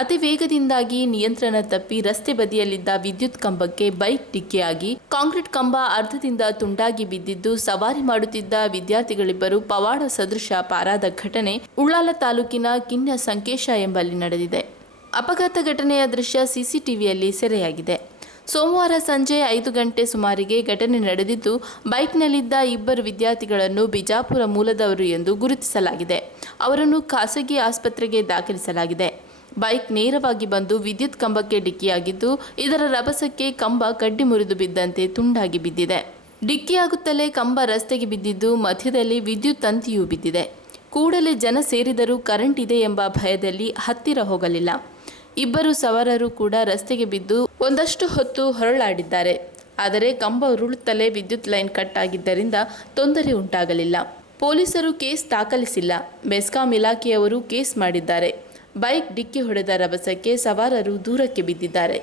ಅತಿ ವೇಗದಿಂದಾಗಿ ನಿಯಂತ್ರಣ ತಪ್ಪಿ ರಸ್ತೆ ಬದಿಯಲ್ಲಿದ್ದ ವಿದ್ಯುತ್ ಕಂಬಕ್ಕೆ ಬೈಕ್ ಡಿಕ್ಕಿಯಾಗಿ ಕಾಂಕ್ರೀಟ್ ಕಂಬ ಅರ್ಧದಿಂದ ತುಂಡಾಗಿ ಬಿದ್ದಿದ್ದು ಸವಾರಿ ಮಾಡುತ್ತಿದ್ದ ವಿದ್ಯಾರ್ಥಿಗಳಿಬ್ಬರು ಪವಾಡ ಸದೃಶ ಪಾರಾದ ಘಟನೆ ಉಳ್ಳಾಲ ತಾಲೂಕಿನ ಕಿನ್ಯ ಸಂಕೇಶ ಎಂಬಲ್ಲಿ ನಡೆದಿದೆ. ಅಪಘಾತ ಘಟನೆಯ ದೃಶ್ಯ ಸಿಸಿಟಿವಿಯಲ್ಲಿ ಸೆರೆಯಾಗಿದೆ. ಸೋಮವಾರ ಸಂಜೆ 5 ಗಂಟೆ ಸುಮಾರಿಗೆ ಘಟನೆ ನಡೆದಿದ್ದು, ಬೈಕ್ನಲ್ಲಿದ್ದ ಇಬ್ಬರು ವಿದ್ಯಾರ್ಥಿಗಳನ್ನು ಬಿಜಾಪುರ ಮೂಲದವರು ಎಂದು ಗುರುತಿಸಲಾಗಿದೆ. ಅವರನ್ನು ಖಾಸಗಿ ಆಸ್ಪತ್ರೆಗೆ ದಾಖಲಿಸಲಾಗಿದೆ. ಬೈಕ್ ನೇರವಾಗಿ ಬಂದು ವಿದ್ಯುತ್ ಕಂಬಕ್ಕೆ ಡಿಕ್ಕಿಯಾಗಿದ್ದು, ಇದರ ರಭಸಕ್ಕೆ ಕಂಬ ಕಡ್ಡಿ ಮುರಿದು ಬಿದ್ದಂತೆ ತುಂಡಾಗಿ ಬಿದ್ದಿದೆ. ಡಿಕ್ಕಿಯಾಗುತ್ತಲೇ ಕಂಬ ರಸ್ತೆಗೆ ಬಿದ್ದಿದ್ದು, ಮಧ್ಯದಲ್ಲಿ ವಿದ್ಯುತ್ ತಂತಿಯೂ ಬಿದ್ದಿದೆ. ಕೂಡಲೇ ಜನ ಸೇರಿದರೂ ಕರೆಂಟ್ ಇದೆ ಎಂಬ ಭಯದಲ್ಲಿ ಹತ್ತಿರ ಹೋಗಲಿಲ್ಲ. ಇಬ್ಬರು ಸವಾರರು ಕೂಡ ರಸ್ತೆಗೆ ಬಿದ್ದು ಒಂದಷ್ಟು ಹೊತ್ತು ಹೊರಳಾಡಿದ್ದಾರೆ. ಆದರೆ ಕಂಬ ಉರುಳುತ್ತಲೇ ವಿದ್ಯುತ್ ಲೈನ್ ಕಟ್ ಆಗಿದ್ದರಿಂದ ತೊಂದರೆ ಉಂಟಾಗಲಿಲ್ಲ. ಪೊಲೀಸರು ಕೇಸ್ ದಾಖಲಿಸಿಲ್ಲ. ಬೆಸ್ಕಾಂ ಇಲಾಖೆಯವರು ಕೇಸ್ ಮಾಡಿದ್ದಾರೆ. ಬೈಕ್ ಡಿಕ್ಕಿ ಹೊಡೆದ ರಭಸಕ್ಕೆ ಸವಾರರು ದೂರಕ್ಕೆ ಬಿದ್ದಿದ್ದಾರೆ.